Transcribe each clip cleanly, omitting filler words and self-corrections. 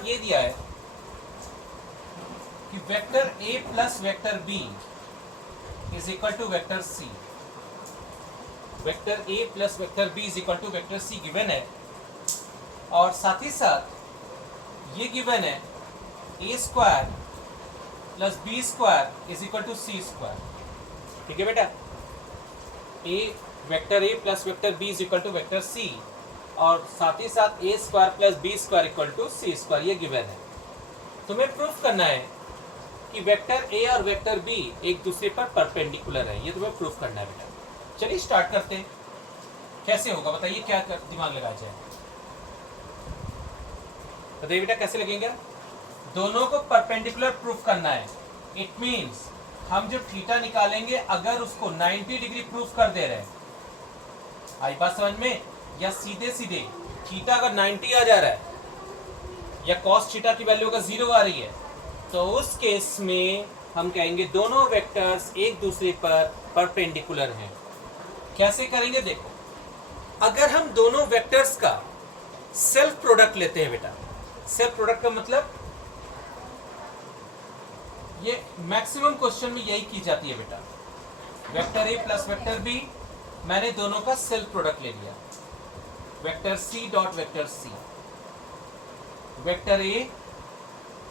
Part ये दिया है कि vector A plus vector B is equal to vector C. Vector A plus vector B is equal to vector c given है, और साथ ही साथ ये गिवन है a square plus b square is equal to c square. ठीक है बेटा, vector A plus vector B is equal to vector c, और साथ ही साथ a square plus b square equal to c square, ये गिवन है। तुम्हें प्रूफ करना है कि वेक्टर ए और वेक्टर बी एक दूसरे पर परपेंडिकुलर है, ये तुम्हें प्रूफ करना है बेटा। चलिए स्टार्ट करते हैं। कैसे होगा बताइए, क्या दिमाग लगाया जाए, बताइए बेटा कैसे लगेंगे। दोनों को परपेंडिकुलर प्रूफ करना है। इट मींस हम जो थीटा निकालेंगे अगर उसको 90 डिग्री प्रूफ कर दे रहे हैं, आई बात समझ में, या सीधे सीधे थीटा अगर 90 आ जा रहा है या कॉस थीटा की वैल्यू अगर 0 आ रही है, तो उस केस में हम कहेंगे दोनों वेक्टर्स एक दूसरे पर परपेंडिकुलर हैं। कैसे करेंगे देखो, अगर हम दोनों वेक्टर्स का सेल्फ प्रोडक्ट लेते हैं बेटा, सेल्फ प्रोडक्ट का मतलब ये मैक्सिमम क्वेश्चन में यही की जाती है बेटा। वेक्टर ए प्लस वेक्टर बी, मैंने दोनों का सेल्फ प्रोडक्ट ले लिया, वेक्टर सी डॉट वेक्टर सी, वेक्टर ए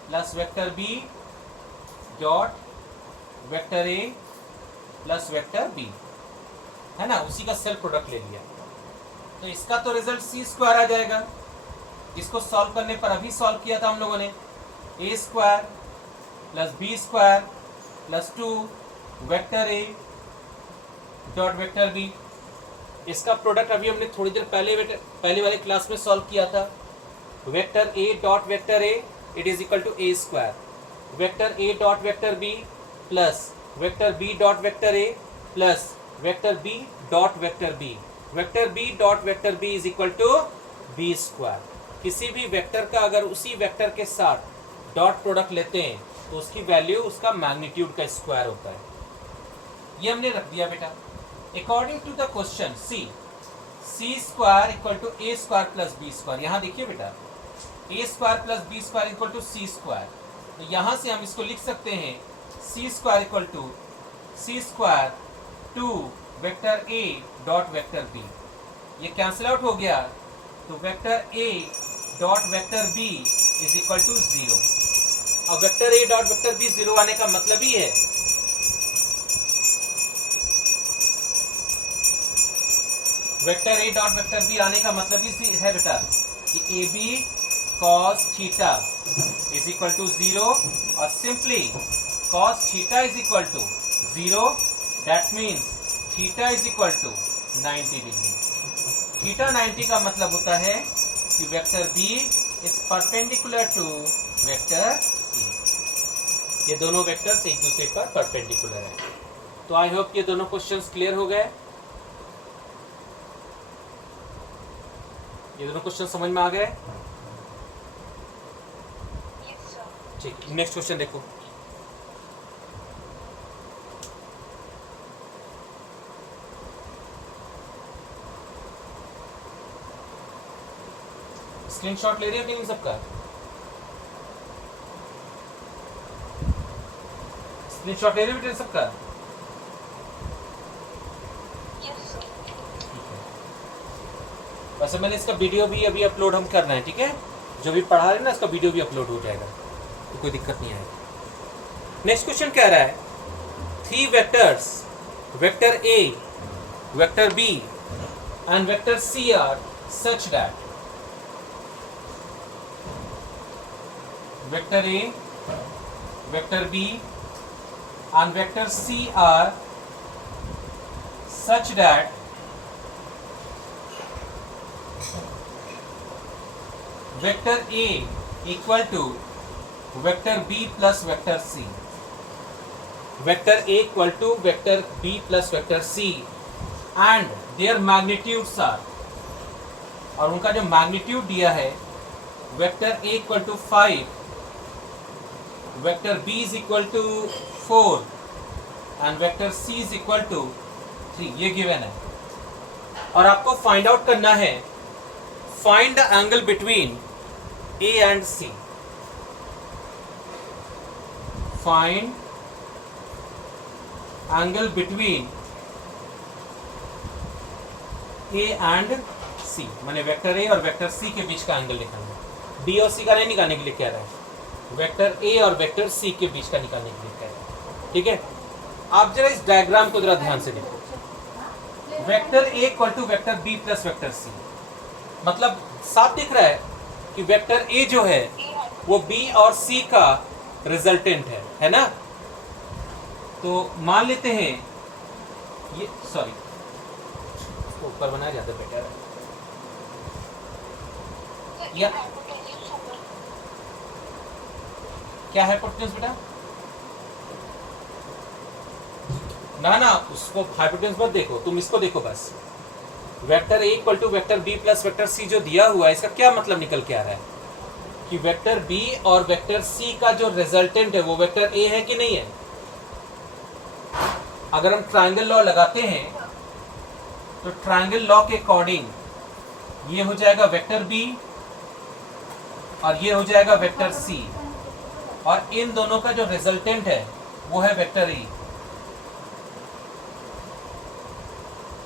plus vector B dot vector ए प्लस वेक्टर बी, है ना, उसी का सेल्फ प्रोडक्ट ले लिया। तो इसका तो रिजल्ट सी स्क्वायर आ जाएगा। इसको सॉल्व करने पर अभी सॉल्व किया था हम लोगों ने, a square plus b square plus 2 vector A dot vector b. इसका प्रोडक्ट अभी हमने थोड़ी देर पहले वाले क्लास में सॉल्व किया था। Vector A dot vector A it is equal to A square, vector A dot vector B plus vector B dot vector A plus vector B dot vector B, vector B dot vector B is equal to B square. किसी भी vector का अगर उसी vector के साथ dot product लेते हैं तो उसकी वैल्यू उसका मैग्नीट्यूड का स्क्वायर होता है। ये हमने रख दिया बेटा। According to the question c square equal to A square plus b square. यहाँ देखिए बेटा, a square plus b square equal to c square, तो यहाँ से हम इसको लिख सकते हैं c square equal to c square 2 vector A dot vector b. ये कैंसिल आउट हो गया, तो vector A dot vector B is equal to 0। अब वेक्टर ए डॉट वेक्टर बी 0 आने का मतलब ही है वेक्टर ए डॉट वेक्टर बी आने का मतलब ही है बेटा कि A B cos theta is equal to 0, और simply cos theta is equal to 0, that means theta is equal to 90 degree. Theta 90 का मतलब होता है कि vector B is perpendicular to vector A. ये दोनों वेक्टर्स एक दूसरे पर परपेंडिकुलर है। तो आई होप ये दोनों क्वेश्चंस क्लियर हो गए, ये दोनों क्वेश्चन समझ में आ गए। ठीक, नेक्स्ट क्वेश्चन देखो। स्क्रीनशॉट ले रहे हो कि नहीं सबका? स्क्रीनशॉट ले रहे हो बेटे सबका? वैसे मैंने इसका वीडियो भी अभी अपलोड हम कर रहे हैं, ठीक है, जो भी पढ़ा रहे हैं ना इसका वीडियो भी अपलोड हो जाएगा, तो कोई दिक्कत नहीं आएगी। नेक्स्ट क्वेश्चन कह रहा है 3 vectors, vector A, vector B and vector C are such that vector A, vector B and vector C are such that vector A equal to vector B plus vector C, vector A equal to vector B plus vector C and their magnitudes are, और उनका जो magnitude दिया है vector A equal to 5, vector B is equal to 4 and vector C is equal to 3, ये given है। और आपको find out करना है, find the angle between A and C। Find angle between a and c, माने vector ए और vector C के बीच का एंगल निकालना है। बी और सी का नहीं निकालने के लिए कह रहा है, वेक्टर ए और वेक्टर सी के बीच का निकालने के लिए कह रहा है। ठीक है, आप जरा इस डायग्राम को जरा ध्यान से देखो। Vector A equal to vector B plus vector C, मतलब साफ दिख रहा है कि वेक्टर ए जो है वो बी और सी का रिजल्टेंट है ना। तो मान लेते हैं ये, सॉरी ऊपर बनाया जाता बेटर है या क्या है हाइपोटेन्यूज बेटा? ना उसको हाइपोटेन्यूज मत देखो, तुम इसको देखो बस। Vector A equal to vector B plus vector C जो दिया हुआ है, इसका क्या मतलब निकल के आ रहा है कि वेक्टर बी और वेक्टर सी का जो रिजल्टेंट है वो वेक्टर ए है कि नहीं है। अगर हम ट्रायंगल लॉ लगाते हैं तो ट्रायंगल लॉ के अकॉर्डिंग ये हो जाएगा वेक्टर बी और ये हो जाएगा वेक्टर सी, और इन दोनों का जो रिजल्टेंट है वो है वेक्टर ए।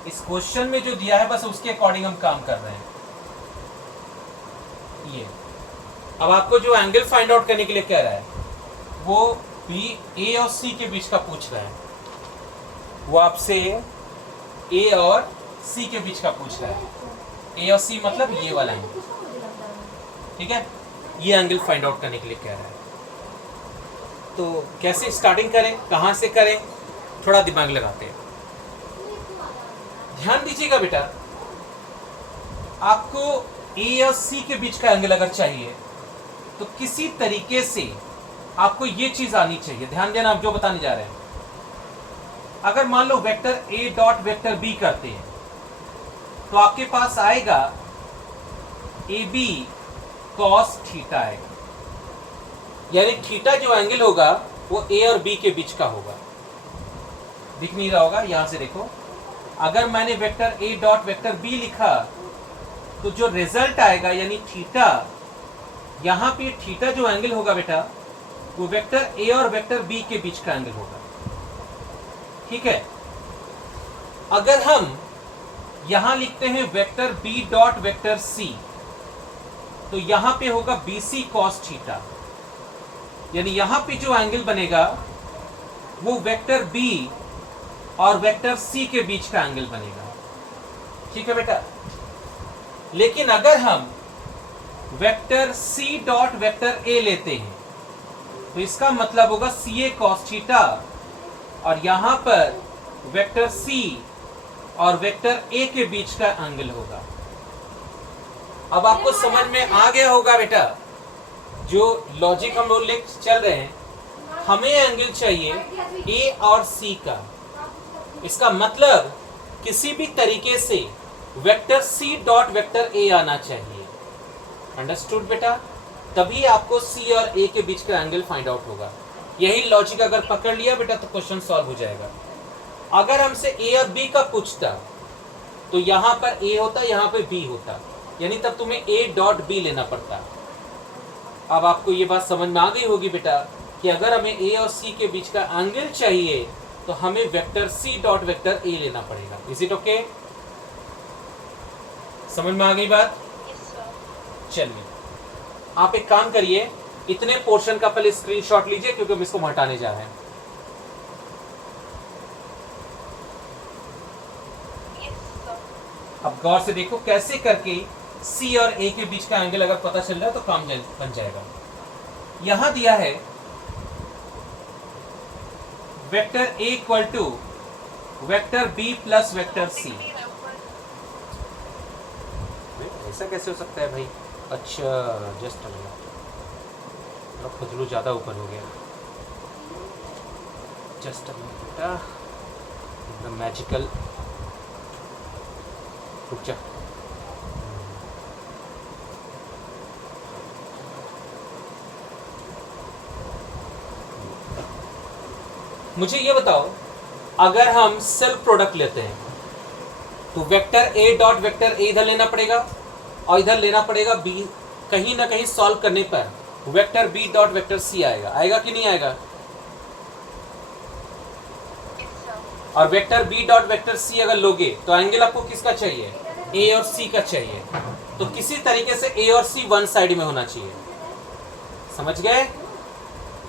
इस क्वेश्चन में जो दिया है बस उसके अकॉर्डिंग हम काम कर रहे हैं। ये अब आपको जो एंगल फाइंड आउट करने के लिए कह रहा है वो बी ए और सी के बीच का पूछ रहा है, वो आपसे ए और सी के बीच का पूछ रहा है। ए और सी मतलब ये वाला एंगल, ठीक है, ये एंगल फाइंड आउट करने के लिए कह रहा है। तो कैसे स्टार्टिंग करें, कहां से करें, थोड़ा दिमाग लगाते हैं। ध्यान दीजिएगा बेटा, आपको ए और सी के बीच का एंगल अगर चाहिए तो किसी तरीके से आपको ये चीज आनी चाहिए। ध्यान देना, आप जो बताने जा रहे हैं। अगर मान लो वेक्टर ए डॉट वेक्टर बी करते हैं तो आपके पास आएगा ए बी कॉस थीटा आएगा, यानी थीटा जो एंगल होगा वो ए और बी के बीच का होगा। दिख नहीं रहा होगा, यहां से देखो। अगर मैंने वेक्टर ए डॉट वेक्टर बी लिखा तो जो रिजल्ट आएगा यानी थीटा, यहां पे थीटा जो एंगल होगा बेटा वो वेक्टर ए और वेक्टर बी के बीच का एंगल होगा। ठीक है, अगर हम यहां लिखते हैं वेक्टर बी डॉट वेक्टर सी तो यहां पे होगा बी सी कॉस थीटा, यानी यहां पे जो एंगल बनेगा वो वेक्टर बी और वेक्टर सी के बीच का एंगल बनेगा। ठीक है बेटा, लेकिन अगर हम vector C dot vector A लेते हैं तो इसका मतलब होगा सी ए कॉस थीटा, और यहां पर वेक्टर सी और वेक्टर ए के बीच का एंगल होगा। अब आपको समझ में आ गया होगा बेटा, जो लॉजिक हम लोग लेकर चल रहे हैं, हमें एंगल चाहिए ए और सी का। इसका मतलब किसी भी तरीके से vector C dot vector A आना चाहिए। अंडरस्टूड बेटा? तभी आपको सी और ए के बीच का एंगल फाइंड आउट होगा। यही लॉजिक अगर पकड़ लिया बेटा तो क्वेश्चन सॉल्व हो जाएगा। अगर हमसे ए और बी का पूछता तो यहां पर ए होता, यहां पे बी होता, यानी तब तुम्हें ए डॉट बी लेना पड़ता। अब आपको ये बात समझ में आ गई होगी बेटा कि अगर हमें ए और सी के बीच का एंगल चाहिए तो हमें vector C dot vector A लेना पड़ेगा। Is it okay? समझ में आ गई बात? चलिए, आप एक काम करिए, इतने पोर्शन का पहले स्क्रीनशॉट लीजिए क्योंकि हम इसको हटाने जा रहे हैं। अब गौर से देखो कैसे करके सी और ए के बीच का एंगल अगर पता चल रहा है तो काम बन जाएगा। यहां दिया है vector A equal to vector B plus vector C. ऐसा कैसे हो सकता है भाई? अच्छा, जस्ट खुजलू ज्यादा ऊपर हो गया। जस्ट बेटा, एकदम मैजिकल। रुक जा। मुझे ये बताओ, अगर हम सेल्फ प्रोडक्ट लेते हैं तो वेक्टर ए डॉट वेक्टर ए इधर लेना पड़ेगा और इधर लेना पड़ेगा बी। कहीं ना कहीं सॉल्व करने पर vector B dot vector C आएगा। आएगा कि नहीं आएगा? और vector B dot vector C अगर लोगे तो एंगल आपको किसका चाहिए, ए और सी का चाहिए। तो किसी तरीके से ए और सी वन साइड में होना चाहिए, समझ गए।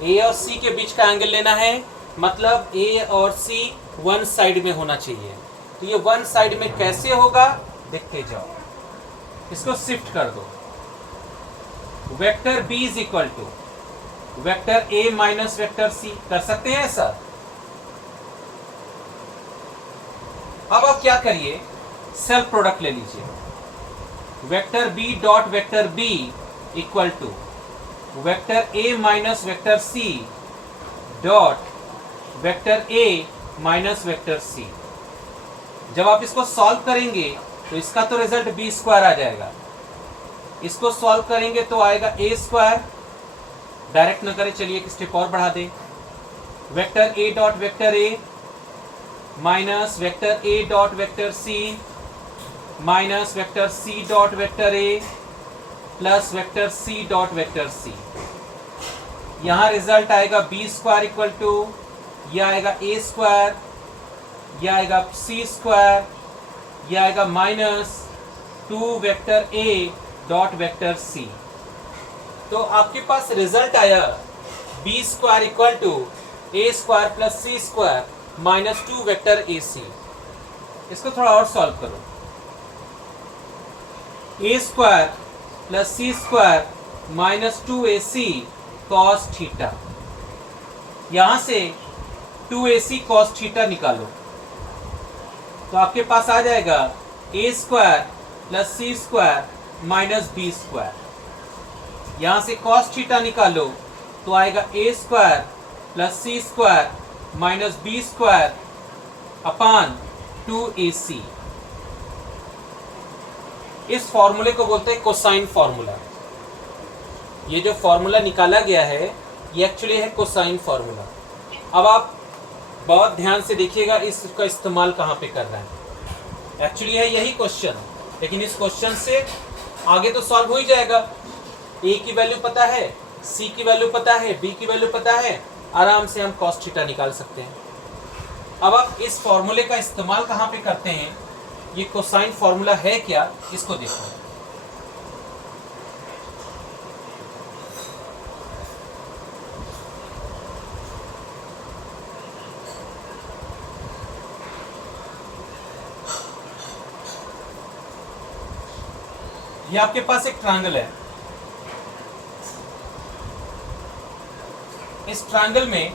ए और सी के बीच का एंगल लेना है, मतलब ए और सी वन साइड में होना चाहिए। तो ये वन साइड में कैसे होगा देखते जाओ। इसको शिफ्ट कर दो, vector B is equal to vector A minus vector C, कर सकते हैं ऐसा। अब आप क्या करिए, सेल्फ प्रोडक्ट ले लीजिए, vector B dot vector B equal to vector A minus vector C dot vector A minus vector C. जब आप इसको सॉल्व करेंगे तो इसका तो रिजल्ट बी स्क्वायर आ जाएगा, इसको सॉल्व करेंगे तो आएगा ए स्क्वायर। डायरेक्ट न करें, चलिए एक स्टेप और बढ़ा दें, vector A dot vector A minus vector A dot vector C minus vector C dot vector A plus vector C dot vector C. यहां रिजल्ट आएगा बी स्क्वायर इक्वल टू, यह आएगा ए स्क्वायर, यह आएगा सी square, यह आएगा minus 2 vector ए dot vector सी। तो आपके पास रिजल्ट आया b square equal to A square plus C square minus 2 vector a c. इसको थोड़ा और सॉल्व करो, a square plus C square minus 2ac cos theta. यहां से 2ac कॉस थीटा निकालो तो आपके पास आ जाएगा a square plus C square minus B square. यहां से कॉस थीटा निकालो तो आएगा a square plus C square minus B square upon 2ac। इस फॉर्मूले को बोलते हैं कोसाइन फॉर्मूला। ये जो फॉर्मूला निकाला गया है ये एक्चुअली है कोसाइन फॉर्मूला। अब आप बहुत ध्यान से देखिएगा इसका इस्तेमाल कहाँ पे कर रहे हैं। एक्चुअली है यही क्वेश्चन, लेकिन इस क्वेश्चन से आगे तो सॉल्व हो ही जाएगा। ए की वैल्यू पता है, सी की वैल्यू पता है, बी की वैल्यू पता है, आराम से हम कॉस थीटा निकाल सकते हैं। अब आप इस फॉर्मूले का इस्तेमाल कहाँ पे करते हैं, ये कोसाइन फॉर्मूला है क्या, इसको देखो। ये आपके पास एक ट्रायंगल है, इस ट्रायंगल में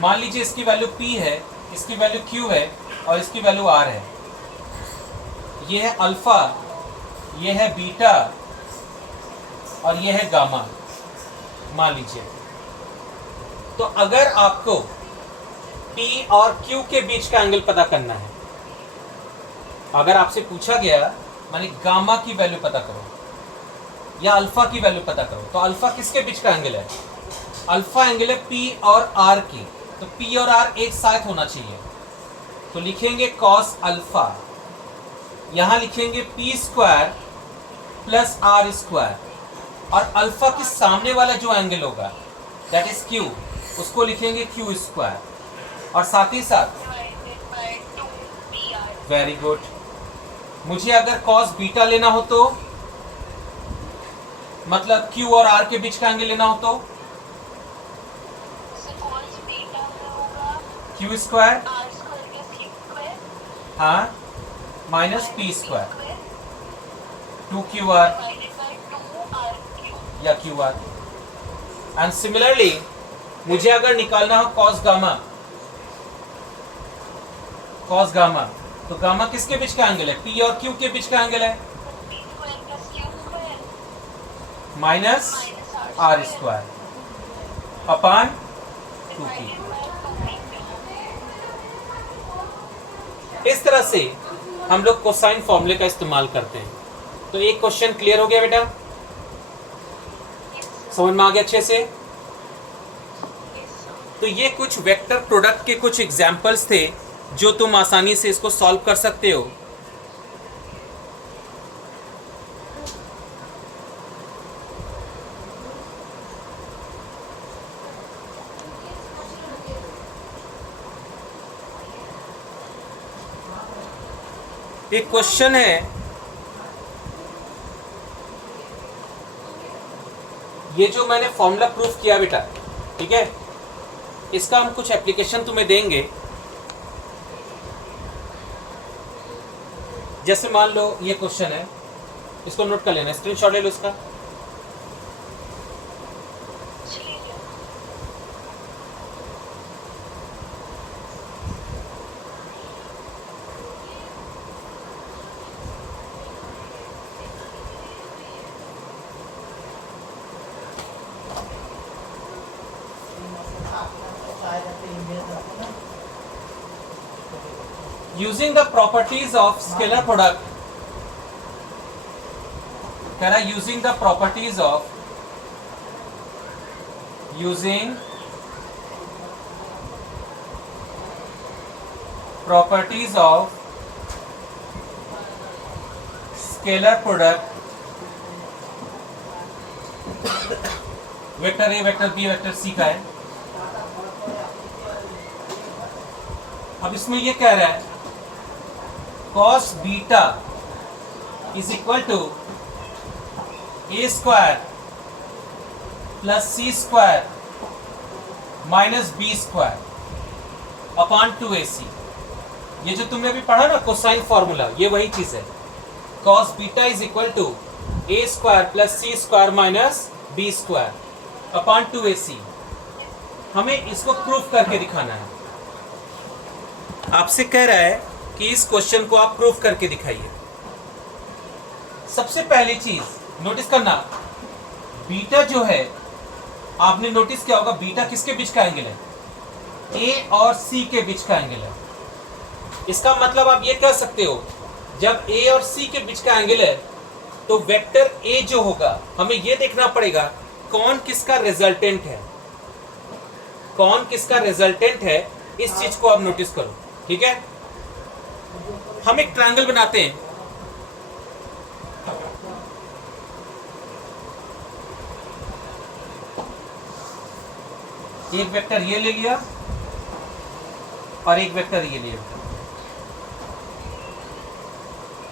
मान लीजिए इसकी वैल्यू P है, इसकी वैल्यू Q है और इसकी वैल्यू R है। ये है अल्फा, ये है बीटा और ये है गामा मान लीजिए। तो अगर आपको P और Q के बीच का एंगल पता करना है, अगर आपसे पूछा गया माने गामा की वैल्यू पता करो या अल्फा की वैल्यू पता करो, तो अल्फा किसके बीच का एंगल है, अल्फा एंगल है P और R की। तो P और R एक साथ होना चाहिए, तो लिखेंगे कॉस अल्फा, यहां लिखेंगे P square plus R square, और अल्फा के सामने वाला जो एंगल होगा दैट इज Q, उसको लिखेंगे Q स्क्वायर, और साथ ही साथ वेरी गुड। मुझे अगर कॉस बीटा लेना हो तो मतलब Q और R के बीच का एंगल लेना हो तो Q स्क्वायर, हाँ, माइनस P स्क्वायर 2QR या QR। एंड सिमिलरली मुझे अगर निकालना हो कॉस गामा, तो गामा किसके बीच का एंगल है, P और Q के बीच का एंगल है minus R square upon 2P। इस तरह से हम लोग कोसाइन फॉर्मूले का इस्तेमाल करते हैं। तो एक क्वेश्चन क्लियर हो गया बेटा, समझ में आ गया अच्छे से। तो ये कुछ वेक्टर प्रोडक्ट के कुछ एग्जाम्पल्स थे जो तुम आसानी से इसको सॉल्व कर सकते हो। एक क्वेश्चन है, ये जो मैंने फॉर्मूला प्रूफ किया बेटा, ठीक है, इसका हम कुछ एप्लीकेशन तुम्हें देंगे। जैसे मान लो ये क्वेश्चन है, इसको नोट कर लेना, स्क्रीनशॉट ले लो इसका। Using the properties of scalar product, can I using the properties of scalar product vector A vector B vector C का है। अब इसमें ये कह रहा है cos beta is equal to A square plus C square minus B square upon 2ac। ये जो तुमने अभी पढ़ा ना कोसाइन फॉर्मूला, ये वही चीज है। cos beta is equal to A square plus C square minus B square upon 2ac। हमें इसको प्रूफ करके दिखाना है। आपसे कह रहा है कि इस क्वेश्चन को आप प्रूफ करके दिखाइए। सबसे पहली चीज नोटिस करना, बीटा जो है, आपने नोटिस किया होगा बीटा किसके बीच का एंगल है? ए और सी के बीच का एंगल है। इसका मतलब आप ये कह सकते हो, जब ए और सी के बीच का एंगल है तो वेक्टर ए जो होगा, हमें ये देखना पड़ेगा कौन किसका रिजल्टेंट है, कौन किसका रिजल्टेंट है। इस चीज को आप नोटिस करो, ठीक है। हम एक ट्रायंगल बनाते हैं, एक वेक्टर ये ले लिया और एक वेक्टर ये ले लिया,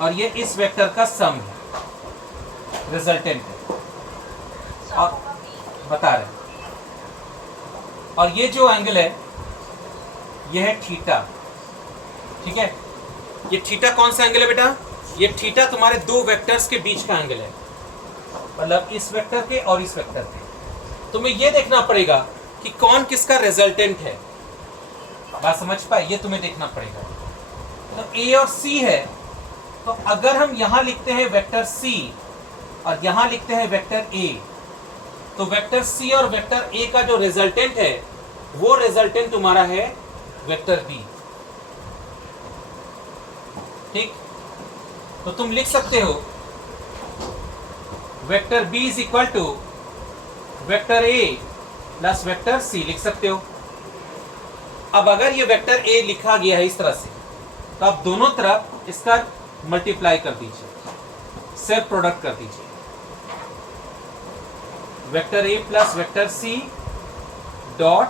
और ये इस वेक्टर का सम है, रिजल्टेंट है, और बता रहे हैं। और ये जो एंगल है ये है थीटा, ठीक है। ये थीटा कौन सा एंगल है बेटा? ये थीटा तुम्हारे दो वेक्टर्स के बीच का एंगल है, मतलब इस वेक्टर के और इस वेक्टर के। तुम्हें ये देखना पड़ेगा कि कौन किसका रिजल्टेंट है। बात समझ पाए? ये तुम्हें देखना पड़ेगा। तो ए और सी है, तो अगर हम यहां लिखते हैं वेक्टर सी और यहां लिखते हैं वेक्टर ए, तो वेक्टर सी और वेक्टर ए का जो रिजल्टेंट है वो रिजल्टेंट तुम्हारा है वेक्टर बी, ठीक। तो तुम लिख सकते हो vector B is equal to vector A plus vector C, लिख सकते हो। अब अगर ये वेक्टर ए लिखा गया है इस तरह से, तो आप दोनों तरफ इसका मल्टीप्लाई कर दीजिए, सेल्फ प्रोडक्ट कर दीजिए। वेक्टर ए plus vector C dot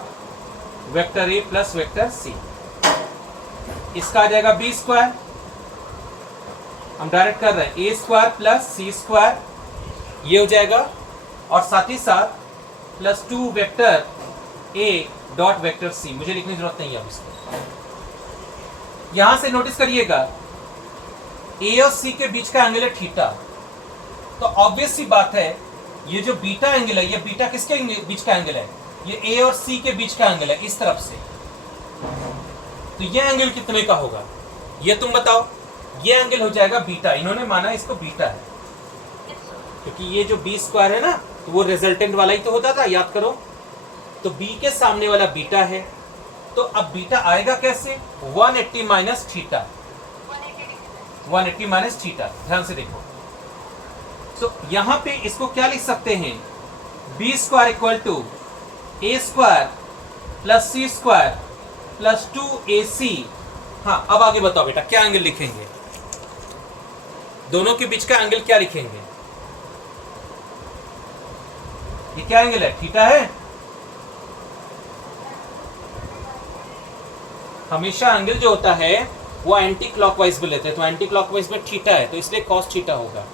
vector ए प्लस वेक्टर सी, इसका आ जाएगा बी स्क्वायर। हम डायरेक्ट कर रहे हैं A square plus C square, ये हो जाएगा, और साथ ही साथ प्लस 2 वेक्टर ए डॉट वेक्टर सी। मुझे लिखने की जरूरत नहीं है अब इसको। यहां से नोटिस करिएगा ए और सी के बीच का एंगल है थीटा, तो ऑब्वियस सी बात है ये जो बीटा एंगल है, ये बीटा किसके बीच का एंगल है? ये ए और सी के बीच का एंगल है, इस तरफ से। तो ये एंगल कितने का होगा ये तुम बताओ। ये एंगल हो जाएगा बीटा, इन्होंने माना इसको बीटा है, क्योंकि ये जो बी स्क्वायर है ना, तो वो रिजल्टेंट वाला ही तो होता था, याद करो। तो बी के सामने वाला बीटा है, तो अब बीटा आएगा कैसे? 180 माइनस थीटा, 180 माइनस थीटा। ध्यान से देखो, तो यहां पे इसको क्या लिख सकते हैं? B square equal to A square plus C square plus 2ac। हाँ, अब आगे बताओ बेटा, क्या एंगल लिखेंगे? दोनों के बीच का एंगल क्या लिखेंगे? ये क्या एंगल है? थीटा है। हमेशा एंगल जो होता है वो एंटी क्लॉकवाइज में लेते हैं, तो एंटी क्लॉकवाइज में थीटा है तो इसलिए कॉस थीटा होगा।